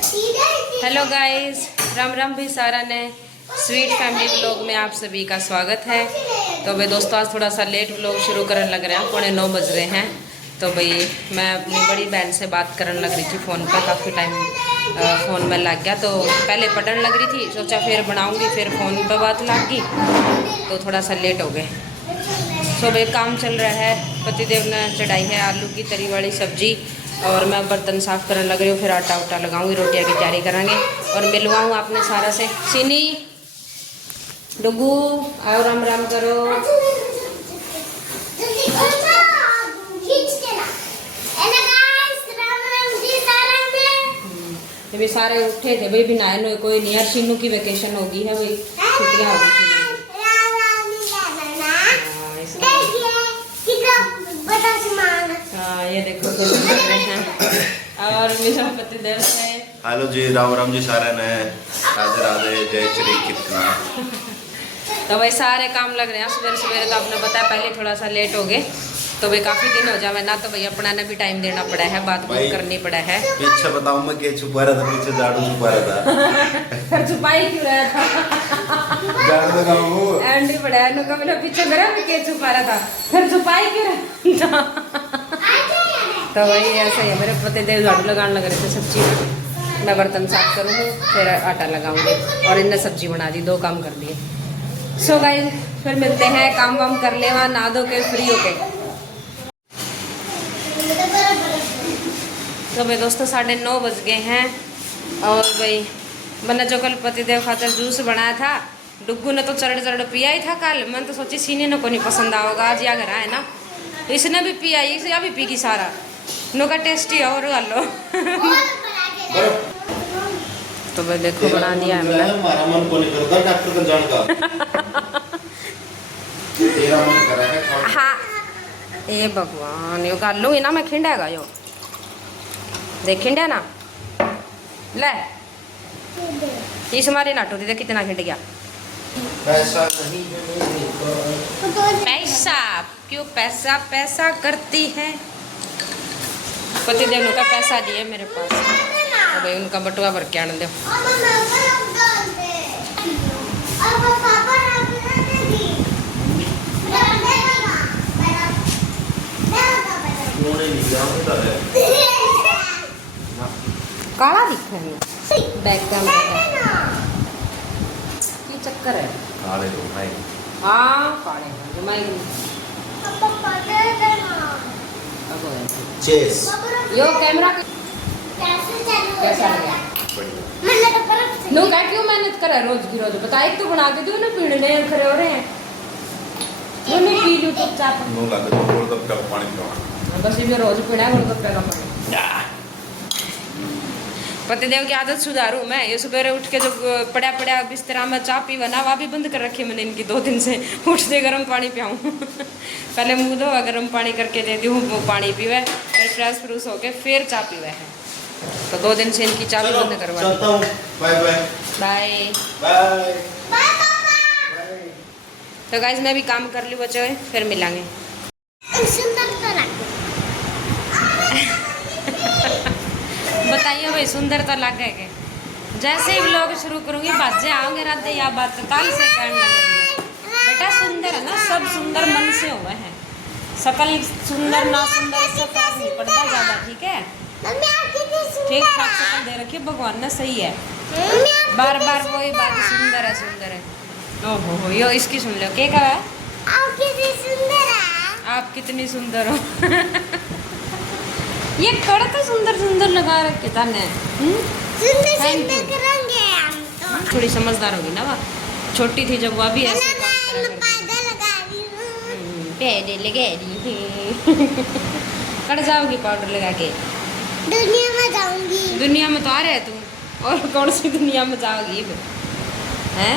Hello guys, Ram Ram भी सारा ने स्वीट फैमिली व्लॉग में आप सभी का स्वागत है। तो भाई दोस्तों, आज थोड़ा सा लेट व्लॉग शुरू करने लग रहे हैं, 9:15 बज रहे हैं। तो भाई मैं अपनी बड़ी बहन से बात करने लग रही थी फ़ोन पर, काफ़ी टाइम फ़ोन में लग गया। तो पहले पढ़ने लग रही थी, सोचा फिर बनाऊंगी, फिर फ़ोन पर बात लग गई तो थोड़ा सा लेट हो गए। तो भाई काम चल रहा है, पतिदेव ने चढ़ाई है आलू की तरी वाली सब्जी और मैं बर्तन साफ़ करने लग रही हूँ। फिर आटा उटा लगाऊंगी, रोटियां की तैयारी करेंगे और मिलवाऊँ आपने सारा से। सीनी डुगू आओ, राम राम करो। भी सारे उठे थे भाई, भी नहाए कोई नहीं। यार सीनू की वेकेशन होगी है भाई, छुट्टियाँ होगी। हाँ ये देखो तो लग रहे हैं। और मेरा पतिदेव से हेलो जी, राम राम जी सारे ने, राधे राधे, जय श्री कृष्ण। तो भाई सारे काम लग रहे हैं सवेरे सवेरे। तो आपने बताया पहले थोड़ा सा लेट हो गए, तो भाई काफ़ी दिन हो जाए ना, तो भाई अपना ने भी टाइम देना पड़ा है, बात करनी पड़ा है। पीछे बताऊं मैं क्या छुपा रहा था, पीछे झाड़ू छुपा रहा था। फिर छुपाई क्यों रहा था? झाड़ू लगाऊं एंडी पड़ा है नुका, मेरा पीछे मेरा मैं क्या छुपा रहा था, फिर छुपाई क्यों रहा? तो भाई ऐसा ही है, मेरे पतिदेव झाड़ू लगाने लग रहे थे सब्जी में। मैं बर्तन साफ करूँगी, फिर आटा लगाऊंगी और इनने सब्जी बना दी, 2 काम कर दिए। सो गाइस फिर मिलते हैं, काम वाम कर ले, वहाँ नहा धो के फ्री होके। तो भाई दोस्तों 9:30 बज गए हैं और भाई मैंने जो कल पतिदेव खातर जूस बनाया था, डुग्गू ने तो चरड़ पिया ही था कल। मैंने तो सोची सीने ने को नहीं पसंद आओगा, आज या घर आए ना, तो इसने भी पिया, इसे अभी पी की सारा नो का टेस्टी है और लो। तो भाई देखो बना दिया हमने। हमारा मन को नहीं करता डॉक्टर का जान का। तेरा मन कर रहा है। हाँ ए भगवान, यो कर लूँगी ना मैं, खिंडेगा यो, देख खिंडा ना ले, इस हमारे नाटो दे कितना खिंड गया। पैसा नहीं पैसा क्यों, पैसा पैसा करती है। पतिदेव का पैसा दिए मेरे पास, तो भाई उनका बटुआ भर के आने दो। काला दिख रहा है बैक कैमरा की चक्कर है। काले तो भाई, हाँ काले घुमाएंगे। चेस यो कैमरा कैसा लगा? नो क्या क्यों मेहनत करे रोज की रोज, बता एक तो बना के दो ना, पीने नहीं खड़े हो रहे हैं। वो नहीं पी लूँ चुपचाप, नो लगे तो गोलगप्पे का पानी पीना, बस ये रोज पीना है गोलगप्पे का पानी। पतिदेव की आदत सुधारूँ मैं, ये सुबह उठ के जो पड़ा पड़ा बिस्तरा में चाय पी बना, वह भी बंद कर रखी मैंने इनकी 2 दिन से। उठते गर्म पानी पियाऊँ। पहले मुँह धो, गर्म पानी करके दे दूँ, वो पानी पीवे, फिर फ्रेश फ्रूस होके फिर चाय पीवे है। तो 2 दिन से इनकी चाय भी बंद करवा दी। Bye bye bye bye. तो गाइस मैं भी काम कर ली बच्चों, फिर मिलेंगे। बताइए भाई सुंदर तो लग गए। जैसे ही व्लॉग शुरू करूँगी बाजे आओगे राधे, या बात कल से करने लगे। बेटा सुंदर है ना, सब सुंदर मन से हुए हैं, सकल सुंदर ना सुंदर इससे फर्क नहीं पड़ता ज़्यादा, ठीक है? ठीक ठाक शकल दे रखी है भगवान ने, सही है। बार बार वही बात, सुंदर है सुंदर है। ओहो यो इसकी सुन लो, क्या कहा है? आप कितनी सुंदर हो। ये कड़ तो सुंदर सुंदर लगा रखे ताने। थोड़ी समझदार होगी ना, वह छोटी थी जब, वह भी ऐसे पैदे लगा रही। कड़ जाओगी पाउडर लगा के? दुनिया में जाऊंगी। दुनिया में तो आ रहे है तू, और कौन सी दुनिया में जाओगी हैं?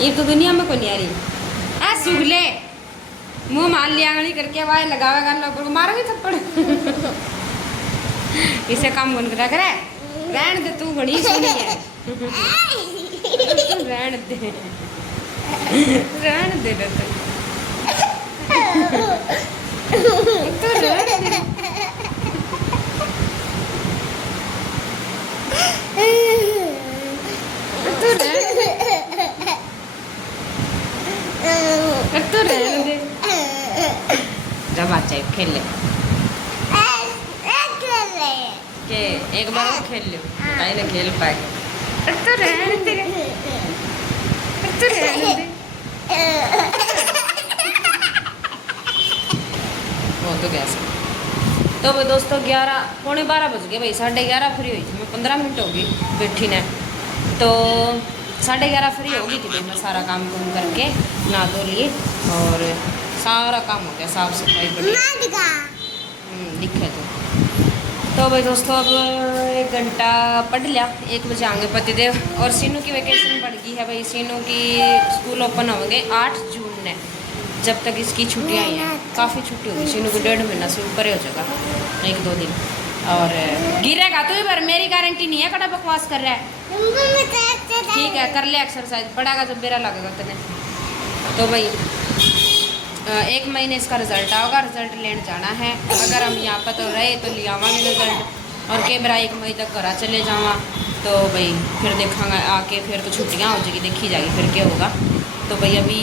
ये तो दुनिया में को नहीं आ रही। आ सुगले मुँह मान लिया गणी करके वाय लगावेगा ना, ऊपर को मारोगे थप्पड़। इसे काम कौन करा करे? रहन दे, तू बड़ी सुनी है। रहन दे, रहन दे तो रहन दे। एक बार और खेल लो, नहीं ना खेल पाएगा। तो रहने दे, तो रहने दे। वो तो कैसे। तो भाई दोस्तों 11 पौने 12 बज गए भाई, 11:30 फ्री हुई थी मैं, 15 मिनट होगी बैठी ने। तो 11:30 फ्री होगी थी भाई, मैं सारा काम करके नहा धो लिए और सारा काम हो गया, साफ सफाई बढ़िया दिखे। तो भाई दोस्तों अब 1 घंटा पढ़ लिया, 1 बजे आएंगे पतिदेव। और सीनू की वैकेशन बढ़ गई है भाई, सीनू की स्कूल ओपन होंगे 8 जून ने, जब तक इसकी छुट्टियाँ ही हैं। काफ़ी छुट्टी होगी सीनू को, 1.5 महीना से ऊपर ही हो जाएगा, 1-2 दिन। और गिरेगा तो पर मेरी गारंटी नहीं है, कड़ा बकवास कर रहा है। ठीक है कर ले एक्सरसाइज, पड़ेगा जब मेरा लगेगा तेने। तो भाई 1 महीने इसका रिजल्ट आओगा, रिजल्ट लेने जाना है। अगर हम यहाँ पर तो रहे तो ले आवांगे रिजल्ट, और कैमरा 1 मई तक घर चले जावा तो भाई फिर देखांगा आके, फिर तो छुट्टियाँ हो जाएगी, देखी जाएगी फिर क्या होगा। तो भाई अभी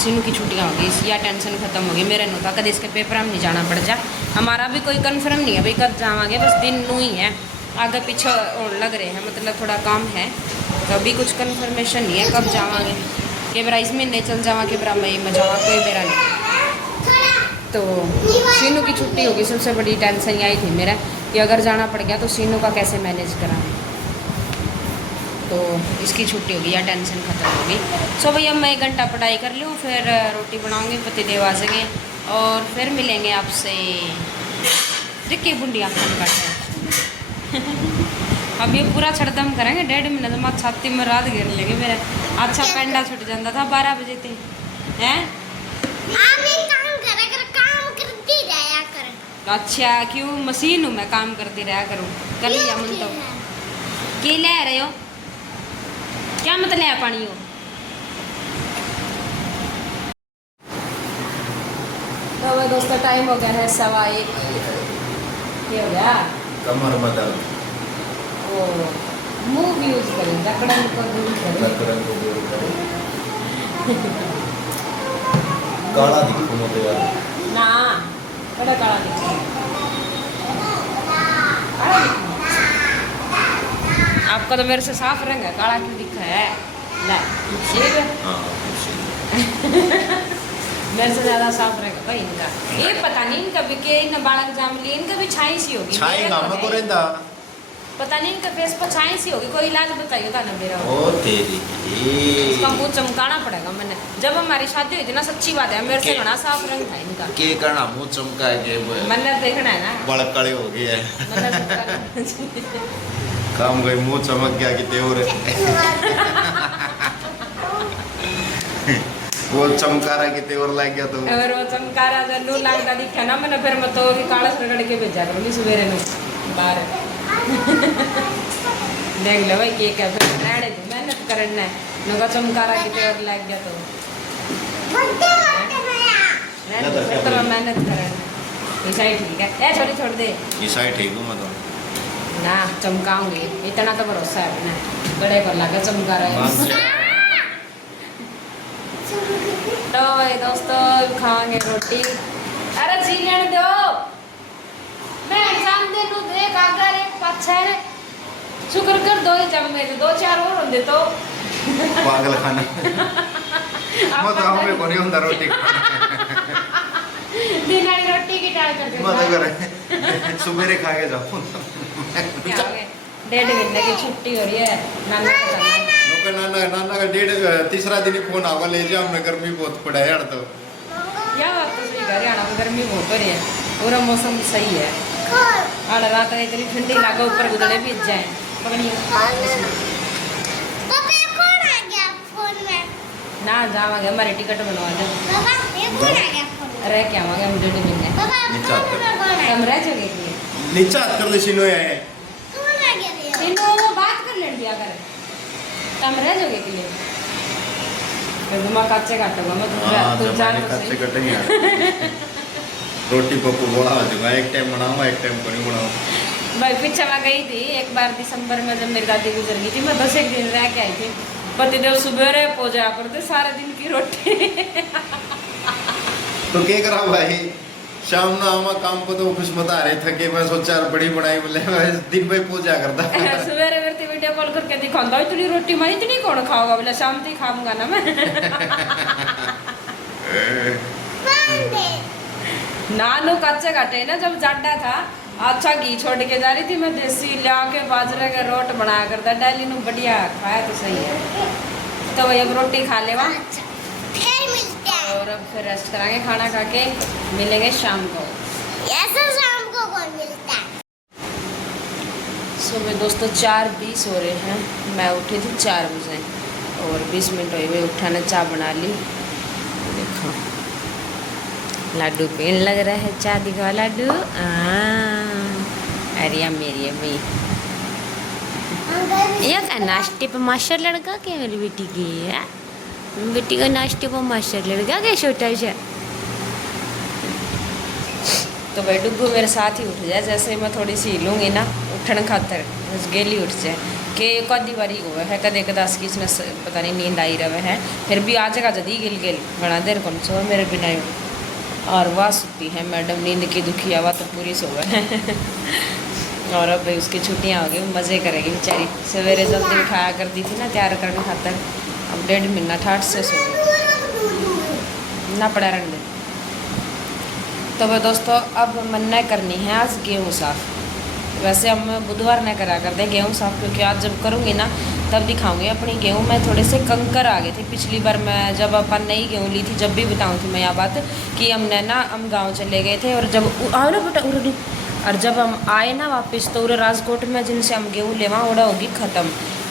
सीनू की छुट्टियाँ हो गई, या टेंशन खत्म हो गई मेरे नु का, कभी इसके पेपर हम नहीं जाना पड़ जा। हमारा भी कोई कन्फर्म नहीं है भाई कब जावांगे, बस दिन नू ही है, आगे पीछे और लग रहे हैं, मतलब थोड़ा काम है। तो अभी कुछ कन्फर्मेशन नहीं है कब जावांगे, के बरा इस महीने चल जावा, के बरा मई में जावा, कोई मेरा नहीं। तो सीनू की छुट्टी होगी, सबसे बड़ी टेंशन आई थी मेरा कि अगर जाना पड़ गया तो सीनू का कैसे मैनेज कराएं। तो इसकी छुट्टी होगी या टेंशन ख़त्म होगी। सो भैया मैं 1 घंटा पढ़ाई कर लूँ, फिर रोटी बनाऊँगी, पतिदेव आ जाएंगे और फिर मिलेंगे आपसे। दिक्की बुंडिया खान का अब ये पूरा छड़दम करेंगे, 1.5 महीने तो मैं छाती में रात गिर लेंगे मेरा। अच्छा पेंडा छुट जाता था 12 बजे थे हैं। अच्छा क्यों, मशीन हूँ मैं, काम करती रहा करूँ। कर लिया मन तो की ले रहे हो, क्या मतलब है पानी हो। तो भाई दोस्तों टाइम हो गया है 1:15। क्या हो गया, कमर में दर्द, वो मूव यूज करें, जकड़न को दूर करें, लकड़न को दूर करें। काला दिखो मोटे यार ना, बड़ा काला दिखता है। काला दिखता है। आपका तो मेरे से साफ रंग है, काला क्यों दिखा है। ले शेव है। हाँ मेरे से ज़्यादा साफ रहेगा भाई इनका। ये पता नहीं इनका भी के इन बालक जामली, इनका भी छाई सी होगी। छाई मेरा गाम तो को है। रहता, पता नहीं इनका फेस पर छाई सी होगी, कोई इलाज बताइए था ना मेरा। ओ तेरी इसका मुंह चमकाना पड़ेगा मैंने। जब हमारी शादी हुई थी ना, सच्ची बात है, मेरे से घना साफ रंग था इनका। के करना मुंह चमका के मैंने देखना है ना, बाल काले हो गए हैं। मैंने काम गई मुंह चमक गया कि तेवर वो चमकारा की तेवर लग गया तो अगर वो चमकारा जरूर लगता दिखा ना मैंने, फिर मैं तो काला रगड़ के भेजा करूँगी सवेरे में बाहर। देख लो भाई केक है, फिर रहने दो, मेहनत करना है। नगा चमकारा की तेवर लग गया तो रहने दो, फिर तो मैं मेहनत करना। ऐसा ही ठीक है, ए छोड़ी छोड़ दे ये साइड ठीक हूँ मैं तो ना, चमकाऊंगी इतना तो भरोसा है ना, बड़े को लगा चमका रहा है। तो भाई दोस्तों खाएंगे रोटी। अरे जी लेने दो, मैं एग्जाम दे लूँ, एक आगे एक पाछे रे, शुक्र कर 2 ही जब मेरे 2-4 और होंगे तो पागल खाना मत हमें कोनी होता रोटी दिनारी रोटी की डाल कर मत करे सुबेरे खा के जाओ। क्या हो गया, 1.5 महीने की छुट्टी हो रही है, नाना को जाना है। लोग नाना का 3रा दिन ही फोन आवा ले जा, हमने गर्मी बहुत पड़ा है यार। तो क्या बात तो सही, हरियाणा में गर्मी बहुत हो रही है, पूरा मौसम सही है। और रात में इतनी ठंडी लगा, ऊपर गुदड़े भीज जाए ना। जावांगे, हमारी टिकट बनवा दो, रह के आवांगे हम 1.5 महीने। हम रह जाओगे कि नीचा हाथ कर ले सिनो है तीनों बात कर लेंगे अगर तुम रह जाओगे के लिए, फिर तुम कच्चे काटोगा मैं तुम जान तो कच्चे सही। कटेंगे रोटी पप्पू बोला हो जाएगा, एक टाइम बनाऊंगा एक टाइम को नहीं बनाऊंगा। भाई पीछे मैं गई थी एक बार दिसंबर में, जब मेरी दादी गुजर गई थी, मैं बस 1 दिन रह के आई थी। पतिदेव सुबह पहुंचा करते सारे दिन की रोटी तो क्या करा भाई, शाम ना आवा काम को तो ऑफिस मत आ रहे थके मैं सोचा यार बड़ी बनाई बोले मैं दिन भाई पूजा करता सवेरे मेरे वीडियो कॉल करके दिखाऊंगा इतनी रोटी मैं इतनी कौन खाऊंगा बोला शाम तक खाऊंगा ना मैं नानू कच्चे काटे ना जब जाडा था अच्छा घी छोड़ के जा रही थी मैं देसी लिया के बाजरे का रोट बनाया करता डेली नु बढ़िया खाया तो सही है। तो वही अब रोटी खा ले अच्छा, फिर मिलते हैं। और अब फिर रेस्ट कराएंगे खाना खा के मिलेंगे शाम को। ऐसा शाम को कौन मिलता है? सुबह दोस्तों 4:20 हो रहे हैं। मैं उठी थी 4 बजे और 20 मिनट हुए हुए उठा ने चाय बना ली। देखो लड्डू पीन लग रहा है चाय दिखा लड्डू अरे मेरी अम्मी ये का नाश्ते पे मास्टर लड़का क्या मेरी बेटी की है बेटी का नाश्ते पे मास्टर लड़का क्या छोटा सा। तो भाई डुग्गू मेरे साथ ही उठ जाए जैसे मैं थोड़ी सी हिलूंगी ना उठन खातर बस गेली उठ जाए कि कदी बारी हुआ है कदे कदास की इसने पता नहीं नींद आई रहा है फिर भी आज का जदी गिल गिल बना देर कौन सो मेरे बिना और वाह सुती है मैडम नींद की दुखी आवा तो पूरी सो है और अब भाई उसकी छुट्टियाँ हो गई मज़े करेगी बेचारी सवेरे जल्दी उठाया करती थी ना तैयार करने खातर अब 1.5 महीना ठाठ से सो ना पड़ा रहने। तो भाई दोस्तों अब मैंने करनी है आज गेहूँ साफ़। वैसे हम बुधवार न करा करते गेहूँ साफ़ क्योंकि आज जब करूँगी ना तब दिखाऊंगी अपनी गेहूँ में थोड़े से कंकर आ गए थे। पिछली बार मैं जब अपन नई गेहूँ ली थी जब भी बताऊँ थी मैं यह बात कि हमने ना हम गांव चले गए थे और जब आओ ना बेटा उड़ी और जब हम आए ना वापस तो उरे राजकोट में जिनसे हम गेहूँ लेवा उड़ा होगी ख़त्म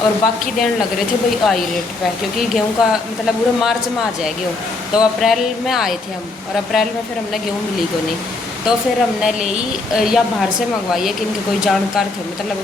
और बाकी देने लग रहे थे भाई आई रेट पे क्योंकि गेहूँ का मतलब पूरे मार्च में आ जाए गेहूँ। तो अप्रैल में आए थे हम और अप्रैल में फिर हमने गेहूँ मिली को नहीं तो फिर हमने ली या बाहर से मंगवाई है कि इनके कोई जानकार थे मतलब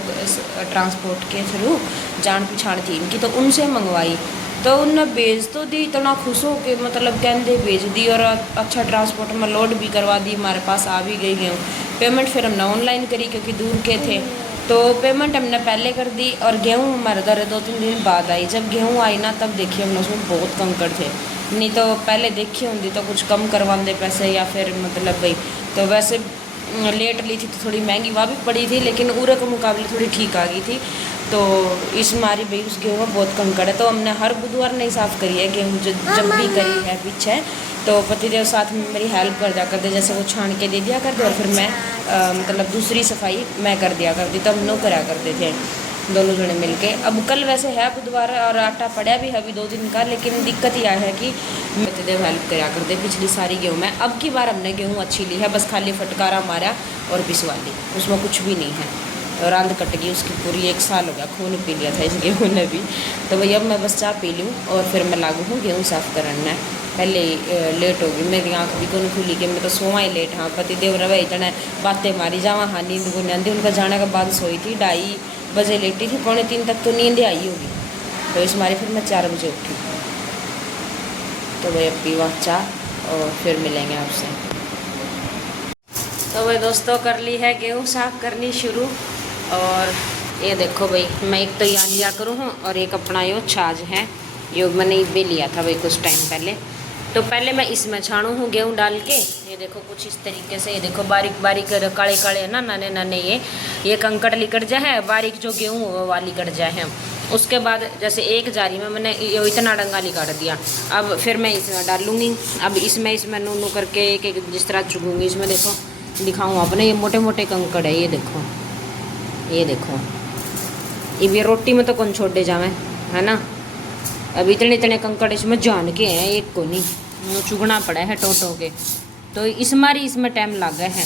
ट्रांसपोर्ट के थ्रू जान पहचान थी इनकी तो उनसे मंगवाई तो उनने भेज तो दी इतना खुश हो के मतलब कहते भेज दी और अच्छा ट्रांसपोर्ट में लोड भी करवा दी हमारे पास आ भी गई गेहूँ। पेमेंट फिर हमने ऑनलाइन करी क्योंकि दूर के थे तो पेमेंट हमने पहले कर दी और गेहूँ हमारे घर 2-3 दिन बाद आई। जब गेहूँ आई ना तब देखिए हमने उसमें बहुत कंकड़ थे नहीं तो पहले देखी होंगी तो कुछ कम करवाते पैसे या फिर मतलब भाई तो वैसे लेट ली थी तो थोड़ी महंगी वहाँ भी पड़ी थी लेकिन उरे के मुकाबले थोड़ी ठीक आ गई थी। तो इस मारी भाई उस गेहूँ में बहुत कंकड़ है तो हमने हर बुधवार नहीं साफ़ करी है गेहूँ जब भी करी है पीछे तो पतिदेव साथ में मेरी हेल्प कर दिया करते जैसे वो छान के दे दिया करते और फिर मैं मतलब दूसरी सफाई मैं कर दिया करती तब नो करा करते थे दोनों जने मिलके। अब कल वैसे है बुधवार और आटा पड़ा भी है अभी 2 दिन का लेकिन दिक्कत यह है कि पतिदेव हेल्प करा करते पिछली सारी गेहूँ में। अब की बार हमने गेहूँ अच्छी ली है बस खाली फटकारा मारा और पिसवा ली उसमें कुछ भी नहीं है और रांध कट गई उसकी पूरी 1 साल हो गया खून पी लिया था इस गेहूँ ने भी। तो भैया अब मैं बस चाय पी लूँ और फिर मैं लागू हूँ गेहूँ साफ़ करना। पहले लेट होगी मेरी आँख भी कौन खुली कि मैं तो सोवा ही लेट हाँ पतिदेव रवे इतना बातें मारी जावा हाँ नींद को नहीं आती उनका जाने के बाद सोई थी 2:30 बजे लेटी थी 2:45 तक तो नींद आई होगी तो इस मारी फिर मैं 4 बजे उठी। तो भाई अब पीवा चाय और फिर मिलेंगे आपसे। तो भाई दोस्तों कर ली है गेहूँ साफ़ करनी शुरू और ये देखो भाई मैं एक तो यहाँ लिया करूँ हूँ और एक अपना यो छाछ है यो मैंने भी लिया था भाई कुछ टाइम पहले। तो पहले मैं इसमें छानू हूँ गेहूँ डाल के ये देखो कुछ इस तरीके से ये देखो बारीक बारीक काले काले है ना नाने नाने ये कंकड़ लिकड़ जाए है बारीक जो गेहूँ वाली कट जाए है। उसके बाद जैसे एक जारी में मैंने इतना डंगा निकाल दिया अब फिर मैं इसमें डालूँगी। अब इसमें नू करके एक जिस तरह चुगूँगी इसमें देखो दिखाऊँ अपने ये मोटे मोटे कंकड़ है ये देखो ये रोटी में तो कौन छोड़ दे जावे है ना। अब इतने कंकड़ इसमें जान के हैं एक को नहीं चुगना पड़ा है टोटो के तो इसमें टाइम लगा है।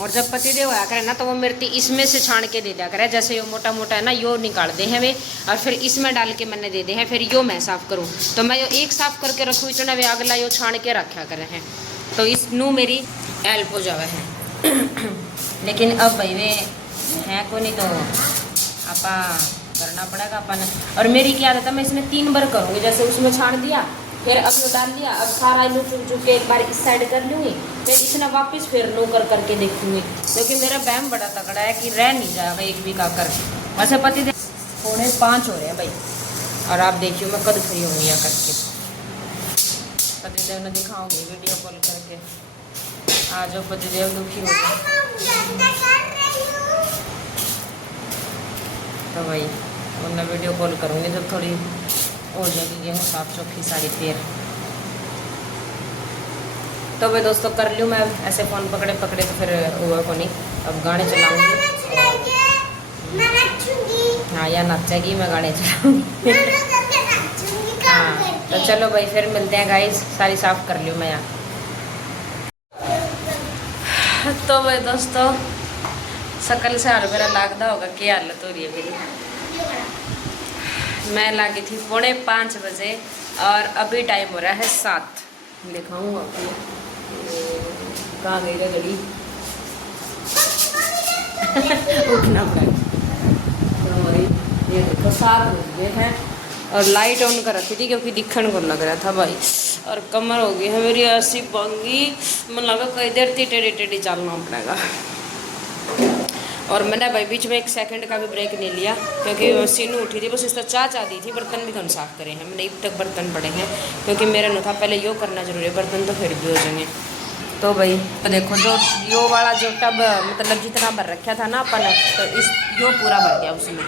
और जब पतिदेव होया करे ना तो वो मिर्ची इसमें से छान के दे दिया करे जैसे यो मोटा मोटा है ना यो निकाल दे हैं वे और फिर इसमें डाल के मैंने दे दे हैं फिर यो मैं साफ़ करूँ तो मैं यो एक साफ़ करके रखूँ इतना वे अगला यो छान के रखा करे हैं तो इस नू मेरी हेल्प हो जावे है। लेकिन अब भाई वे हैं को नहीं तो आपा करना पड़ेगा अपन। और मेरी क्या आदत है मैं इसमें 3 बार करूँगी जैसे उसमें छान दिया फिर अब डाल दिया अब सारा आलू चुन के एक बार इस साइड कर लूँगी फिर इसने वापस फिर नो करके देखूँगी क्योंकि मेरा बैम बड़ा तगड़ा है कि रह नहीं जाएगा एक भी काकर। वैसे पति 4:45 हो रहे हैं भाई और आप देखिए मैं कद फ्री होंगी यहाँ करके पतिदेव ने दिखाऊँगी वीडियो कॉल करके। आज जो पतिदेव दुखी हो गए गाइस मैं गंदा कर रही हूँ। तो भाई वरना वीडियो कॉल करूँगी जब थोड़ी हो जाएगी गेहूँ साफ चौखी सारी फिर। तो भाई दोस्तों कर लूँ मैं ऐसे फ़ोन पकड़े पकड़े तो फिर हुआ को नहीं। अब गाने चलाऊँगी। मैं नाचूंगी। हाँ या नाचेगी मैं गाने चलाऊँगी। हाँ तो चलो भाई फिर मिलते हैं गाइस। सारी साफ कर लूँ मैं यहाँ। तो भाई दोस्तों शकल से हाल मेरा लागदा होगा क्या हालत हो रही है मेरी। मैं लागी थी 4:45 बजे और अभी टाइम हो रहा है 7। दिखाऊँ आपको कहाँ गई रे घड़ी। उठना पड़ा। तो ये देखो 7 बज गए हैं और लाइट ऑन कर रखी थी क्योंकि दिखने को लग रहा था भाई। और कमर हो गई है मेरी ऐसी बंगी, मन लगा कई देर टेढ़ी टेढ़ी चलना पड़ेगा। और मैंने भाई बीच में 1 सेकंड का भी ब्रेक नहीं लिया क्योंकि सीनू उठी थी बस इस तरह चाह दी थी। बर्तन भी कौन साफ़ करे हैं, मैंने अब तक बर्तन पड़े हैं क्योंकि मेरा न था पहले यो करना जरूरी है, बर्तन तो फिर भी हो जाएंगे। तो भाई तो देखो जो यो वाला जो टब मतलब जितना भर रखा था ना अपन, तो इस यो पूरा भर गया उसमें।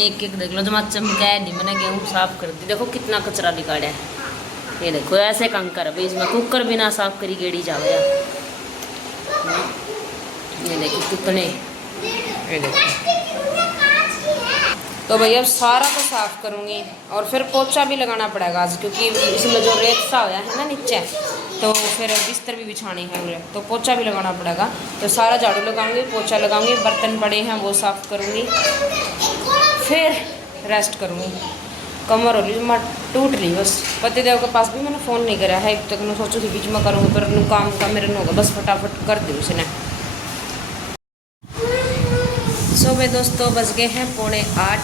एक एक देख लो जमा चमकाया नहीं मैंने, गेहूँ साफ कर दी। देखो कितना कचरा निकाला है। ये देखो ऐसे कंकर अभी इसमें कुकर भी ना साफ करी गेड़ी जावे। ये देखो कितने, ये देखो। तो भाई अब सारा तो साफ करूँगी और फिर पोछा भी लगाना पड़ेगा आज क्योंकि इसमें जो रेत सा होया है ना नीचे, तो फिर बिस्तर भी बिछानी है तो पोछा भी लगाना पड़ेगा। तो सारा झाड़ू लगाऊंगी, पोछा लगाऊंगी, बर्तन पड़े हैं वो साफ़ करूँगी, फिर रेस्ट करूँगी। कमर हो रही मैं टूट रही बस। पतिदेव के पास भी मैंने फ़ोन नहीं करा है अब तक। मैं सोचूँ कि बीच में करूँगी पर काम का मेरे न होगा, बस फटाफट कर दी उसने। सो भाई दोस्तों बज गए हैं 7:45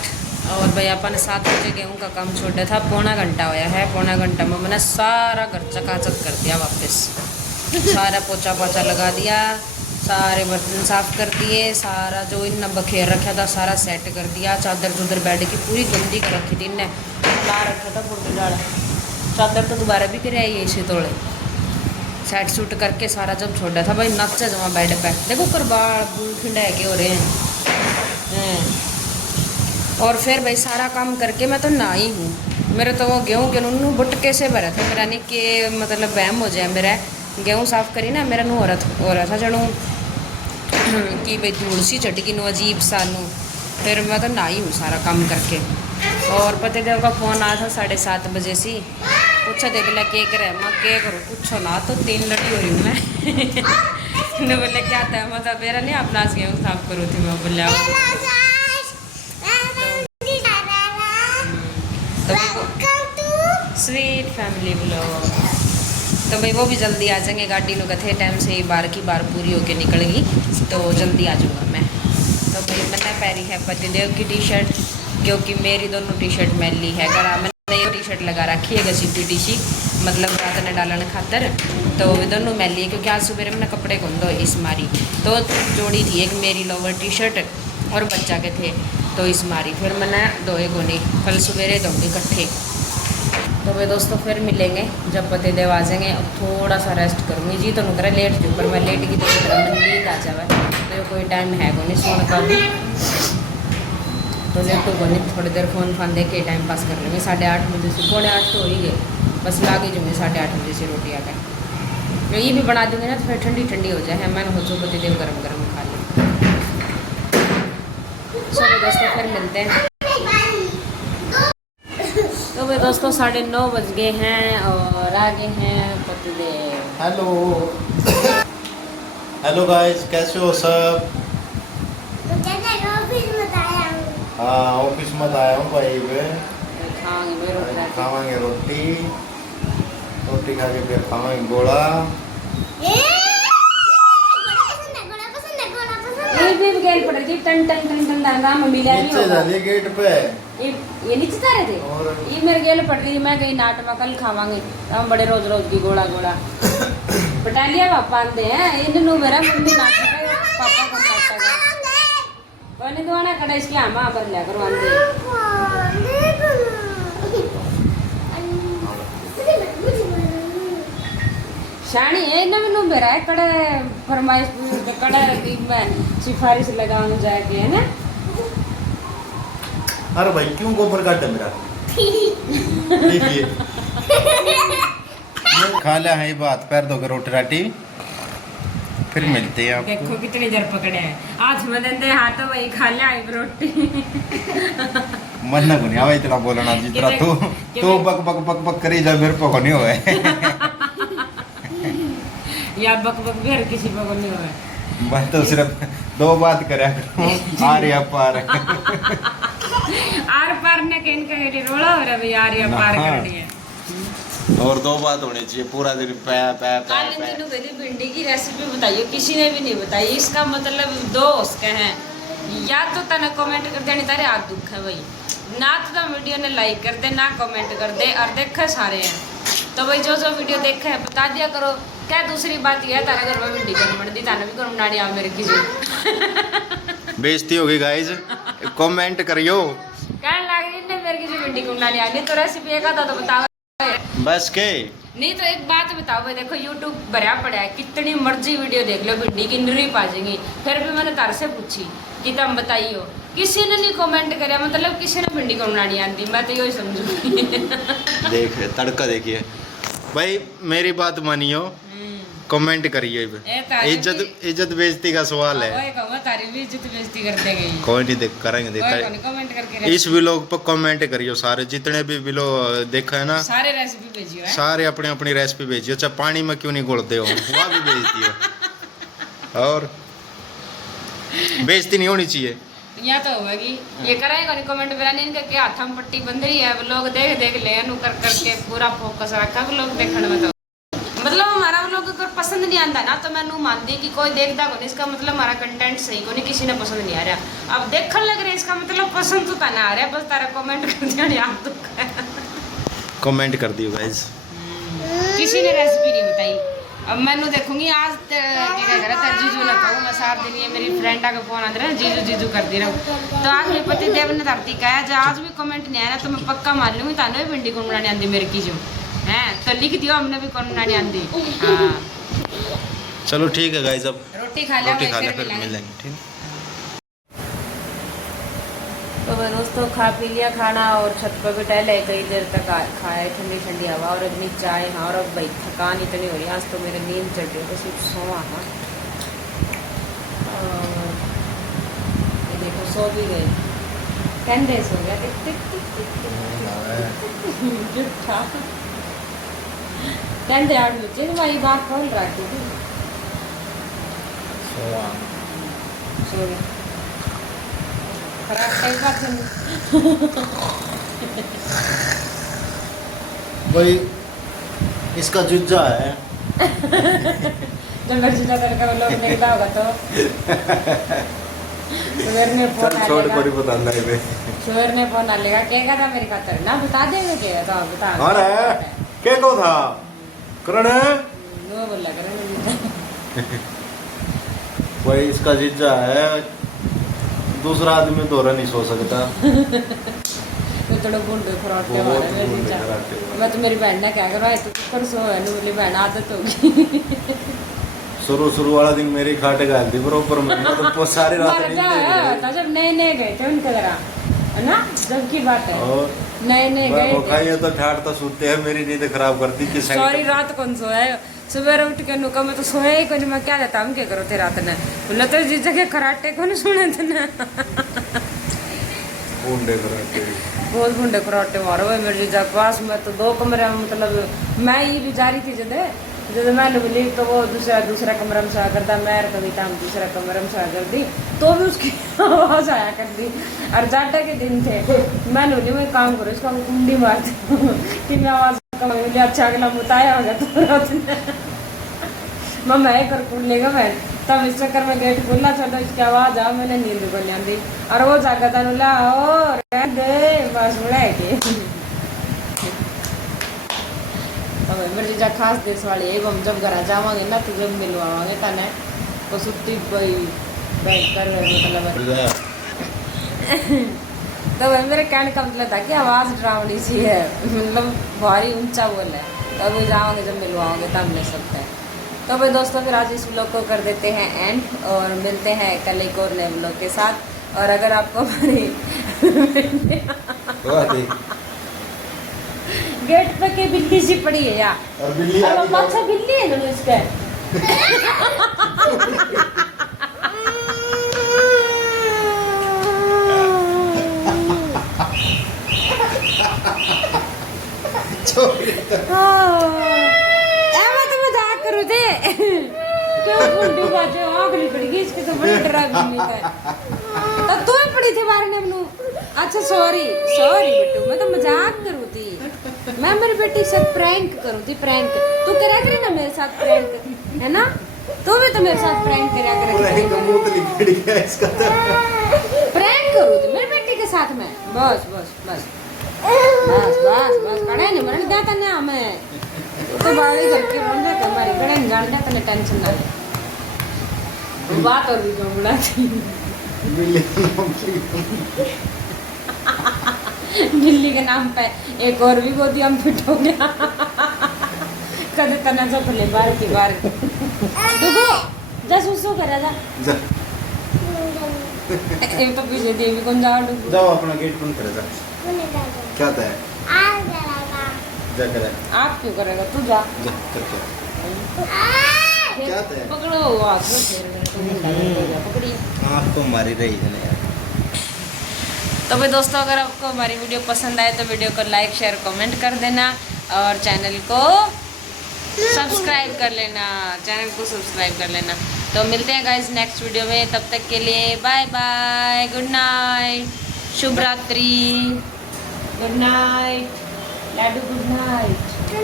और भाई अपन 7 बजे गेहूँ का काम छोड़ा था। पौना घंटा होया है। पौना घंटा में मैंने सारा घर चकाचक कर दिया वापस। सारा पोछा पोछा लगा दिया, सारे बर्तन साफ़ कर दिए, सारा जो इन्हें बखेर रखा था सारा सेट कर दिया। चादर चुदर बेड की पूरी गंदी कर रखी थी इन्हें, ला रखा था बुढ़ डाल। चादर तो दोबारा भी करे आई इसी तोड़े सेट सूट करके सारा जब छोड़ा था भाई नच्चा जमा बेड पे। देखो कर बाल बूल खिंडा के हो रहे हैं। और फिर भाई सारा काम करके मैं तो नहाई हूँ। मेरे तो वो गेहूँ के नूनू बुटके से भरा था मेरा, नहीं कि मतलब वहम हो जाए मेरा। गेहूँ साफ़ करी ना मेरा नू हो रहा था जड़ू कि भाई धूल सी चटकी नू अजीब सा नू। फिर मैं तो नहाई हूँ सारा काम करके। और पतिदेव का फ़ोन आया था 7:30 बजे से। पूछा देख ला के करे, मैं क्या करूँ पूछो ना, तो 3 लड़ी हो रही हूँ मैं। ने बोले क्या था, मतलब मेरा नहीं अपना गेहूँ साफ़ करूँ थी। मैं बोले स्वीट फैमिली ब्लॉग। तो भाई वो भी जल्दी आ जाएंगे। गाड़ी नो कथे टाइम से ही बार की बार पूरी होके निकल गई तो जल्दी आ जाऊँगा मैं। तो भाई मैंने पहनी है पतिदेव की टी-शर्ट क्योंकि मेरी दोनों टी-शर्ट मैली है। घर मैंने ये टी-शर्ट लगा रखी है घसीटी टी-सी, मतलब रात ने डालने खातर। तो वे दोनों मैली है क्योंकि आज सुबह मैंने कपड़े कौन दो इस मारी। तो जोड़ी थी एक मेरी लोवर टी-शर्ट और बच्चा के थे तो इस मारी, फिर मैंने धोए गोनी, कल सवेरे धोंगी इकट्ठे। तो वे दोस्तों फिर मिलेंगे जब पतिदेव आ जाएंगे। अब थोड़ा सा रेस्ट करूँगी जी। तो नुकरा लेट जो पर मैं लेट की तो नींद आ जाए तो कोई टाइम है को नहीं सोने का भी। तो लेटो को नहीं, थोड़ी देर फ़ोन फान दे के टाइम पास कर लेंगे। 8:30 बजे से 7:45 तो हो ही गए, बस ला के जूँगी 8:30 बजे से रोटी आ गए। ये भी बना दूँगी ना तो फिर ठंडी ठंडी हो जाए है। मैंने सोचो पतिदेव गरम गरम खा ले। चलो दोस्तों फिर मिलते हैं। तो भाई दोस्तों 9:30 बज गए हैं और आ गए हैं पतिदेव। हेलो हेलो गाइस, कैसे हो सब? तो कहते हैं ऑफिस में आया हूँ। हाँ ऑफिस में आया हूँ भाई। खावांगे रोटी, रोटी खा के फिर खावांगे गोला। गेल पड़ रही टन टन टन टन दांगा में मिला नहीं होगा। नीचे गेट पे ये नीचे जा रहे थे और ये मेरे गेल पड़ रही थी। मैं गई नाट में कल खावांगे हम बड़े रोज रोज की गोला गोला बटालिया पापा आते हैं इन नु मेरा मम्मी नाट पापा को नाटक कोने दुआना कड़ा इसके आमा पर ले करवांदे। शानी है ना मैंने मेरा है कड़े फरमाइश कड़े मैं सिफारिश लगाऊं जाके है ना। अरे भाई क्यों गोबर काट है मेरा? देखिए खा लिया है बात, पैर धोकर रोटी राटी, फिर मिलते हैं आपको। देखो कितनी देर पकड़े हैं आज मदन हाथ वही खा लिया रोटी। मन ना गुनिया भाई इतना बोलना जितना तू बक बक बक बक करी जा मेरे को नहीं होए। यार बक बक भी हर किसी को नहीं हुआ। मैं तो सिर्फ दो बात करे आर या पार। आर पार ने कहीं कहीं रोला हो रहा भाई आर या पार करनी है। और दो बात होनी चाहिए पूरा दिन पै पै पै पै। भिंडी की रेसिपी बताइए, किसी ने भी नहीं बताई। इसका मतलब दो उसके हैं, या तो तने कमेंट कर देनी तारे हाथ दुख है भाई, ना तो वीडियो ने लाइक कर दे ना कमेंट कर दे, और देखे सारे हैं तो भाई जो जो वीडियो देखे है बता दिया करो। क्या दूसरी बात यह है तारे घर में भिंडी कर मर दी ताने भी करूँ नाड़ी आ मेरे किसी बेइज्जती होगी गाइस, कमेंट करियो। कहने लग रही ने मेरे किसी भिंडी को नाड़ी आ नहीं तो रेसिपी एक आधा तो बताओ बस के नहीं तो एक बात बताओ भाई, देखो YouTube भरा पड़ा है, कितनी मर्जी वीडियो देख लो भिंडी की नरीप आ जाएंगी। फिर भी मैंने तार से पूछी कि तुम बताइयो, किसी ने नहीं कमेंट कराया, मतलब किसी ने भिंडी को बनानी आती, मैं तो यही समझूंगी। देख तड़का देखिए भाई, मेरी बात मानियो, कमेंट करिए। इज्जत इज्जत बेइज्जती का सवाल है। तारी भी इज्जत बेइज्जती कर देंगे कोई नहीं देख करेंगे कमेंट करके इस व्लॉग पर कमेंट करियो सारे, जितने भी व्लॉग देखा है ना सारे रेसिपी भेजियो, सारे अपनी अपनी रेसिपी भेजियो, चाहे पानी में क्यों नहीं घोलते हो वहाँ भी भेज दियो। और बेइज्जती नहीं होनी चाहिए। या तो होगी ये करेगा नहीं कमेंट में इनका क्या हाथ में पट्टी बंध रही है, लोग देख देख ले कर करके पूरा फोकस रखा लोग देखने में। तो मतलब हमारा लोग अगर पसंद नहीं आता ना तो मैं नू मानती कि कोई देखता को नहीं, इसका मतलब हमारा कंटेंट सही को नहीं, किसी ने पसंद नहीं आ रहा। अब देखने लग रहे इसका मतलब पसंद तो ना आ रहा, बस तारा कमेंट कर दिया यार तो कमेंट कर दियो गाइस। किसी ने रेसिपी नहीं बताई। अब मैंने देखूंगी आज जीजू ना कहूँ मैं 7 दिन ये मेरी फ्रेंड आके फोन आते रहे जीजू जीजू कर दी रहूँ। तो आज मेरे पति देव ने धरती कहा जो आज भी कमेंट नहीं आया तो मैं पक्का मान लूँगी तानू भी भिंडी कौन बनाने आती मेरे की जो है, तो लिख दियो हमने भी कौन बनाने आती। हाँ चलो ठीक है गाइस, अब रोटी खा लिया फिर मिलेंगे ठीक। तो मैं दोस्तों खा पी लिया खाना और छत पर भी टहले कई देर तक खाया ठंडी ठंडी हवा और अपनी चाय। हाँ और अब भाई थकान इतनी हो रही है आज तो मेरे नींद चढ़ रही है तो सिर्फ सोवा था। ये देखो सो भी गए 10 days हो गया जुट्ठा 10 day 8 बजे भाई बात खोल रखी थी सो गया भाई इसका जुज्जा है। जब जुज्जा तड़का लोग देखता होगा तो सुबह ने फोन छोड़ कोई बता दे सुबह ने फोन आ लेगा क्या था मेरी खातर ना बता देंगे क्या तो बता अरे क्या को था करण नो बोला करण भाई इसका जीजा है, दूसरा आदमी दोहरा नहीं सो सकता। तो थोड़ा गुंडे फराटे वाला मेरे जीजा। मैं तो मेरी बहन ने क्या करवाया तो कर सो है मेरी बहन आदत होगी। शुरू वाला दिन मेरी खाटे गाल थी बरोबर में तो सारी रात नींद नहीं आई। तो जब नए गए थे उनके जरा है ना जब की बात है और नए गए थे तो ठाट तो सोते हैं, मेरी नींद खराब कर दी कि सॉरी रात कौन सोया सुबह उठ के नुका मैं तो सोया ही कौन, मैं क्या देता हम क्या करो थे रात ने बोला तो जिस जगह खराटे को नहीं सुने थे ना गुंडे कराटे बहुत गुंडे खराटे मारो भाई मेरे जीजा पास में तो 2 कमरे में, मतलब मैं ये भी जा रही थी जब मैंने बोली तो वो दूसरा कमरा में सोया करता, मैं कविता हम दूसरा कमरा में सोया कर दी तो भी उसकी आवाज़ आया कर दी। और जाटा के दिन थे मैंने बोली मैं काम करूँ इसका कुंडी मारती हूँ कि मैं आवाज़ कम बोली अच्छा अगला मुताया होगा तो रात में मैं कर कुल लेगा मैं तब इस चक्कर में गेट खुला था इसकी आवाज़ आ मैंने नींद को ली और वो जाकर था बोला और बस उड़ा के मेरे जीजा खास देश वाले हम जब घर जावांगे ना तो जब मिलवावांगे तने तो सुट्टी भाई बैठ कर मतलब तो भाई मेरे कहने का मतलब था कि आवाज़ डरावनी सी है, मतलब भारी ऊंचा बोल है तो अभी जाओगे जब मिलवाओगे तब मिल सकते हैं। तो भाई दोस्तों फिर आज इस व्लॉग को कर देते हैं एंड और मिलते हैं कल एक और नए व्लॉग के साथ। और अगर आपको हमारी गेट पे के बिल्ली सी पड़ी है यार, और बिल्ली अच्छा बिल्ली है ना इसका मैं तो मजाक करूँ थे क्यों बुड्ढी बाजे आग निकल गई इसके तो बड़ी डरावनी है। तो तू ही पड़ी थी मारने में। अच्छा सॉरी सॉरी बेटू, मैं तो मजाक करूँ थी, मैं मेरी बेटी से प्रैंक करूँ थी, प्रैंक। तू करा करे ना मेरे साथ प्रैंक, है ना? तू भी तो मेरे साथ प्रैंक करा करे, प्रैंक करूँ थी मेरी बेटी के साथ में। बस बस बस बस बस बस कड़े नहीं मरण जाता ना मैं तो बाड़ी घर के रोने के हमारी कड़े नहीं जान जाता ना, टेंशन ना ले। बात और भी क्यों बुलाती बिल्ली के नाम पे एक और भी गोदी हम फिट हो गया कदे तना जो खुले बार की बार देखो जा सुसु करा जा एक तो पीछे देवी कौन जाओ अपना गेट बंद कर जा। क्या था जा कर आप क्यों करेगा? तू जा करके क्या पकड़ो हाथ में पकड़ी। आपको मारी रही है यार। तो भाई दोस्तों अगर आपको हमारी वीडियो पसंद आए तो वीडियो को लाइक शेयर कमेंट कर देना और चैनल को सब्सक्राइब कर लेना, चैनल को सब्सक्राइब कर लेना। तो मिलते हैं गाइस नेक्स्ट वीडियो में, तब तक के लिए बाय बाय, गुड नाइट, शुभ रात्रि, good night Laddu, good night,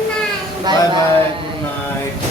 night bye bye, good night.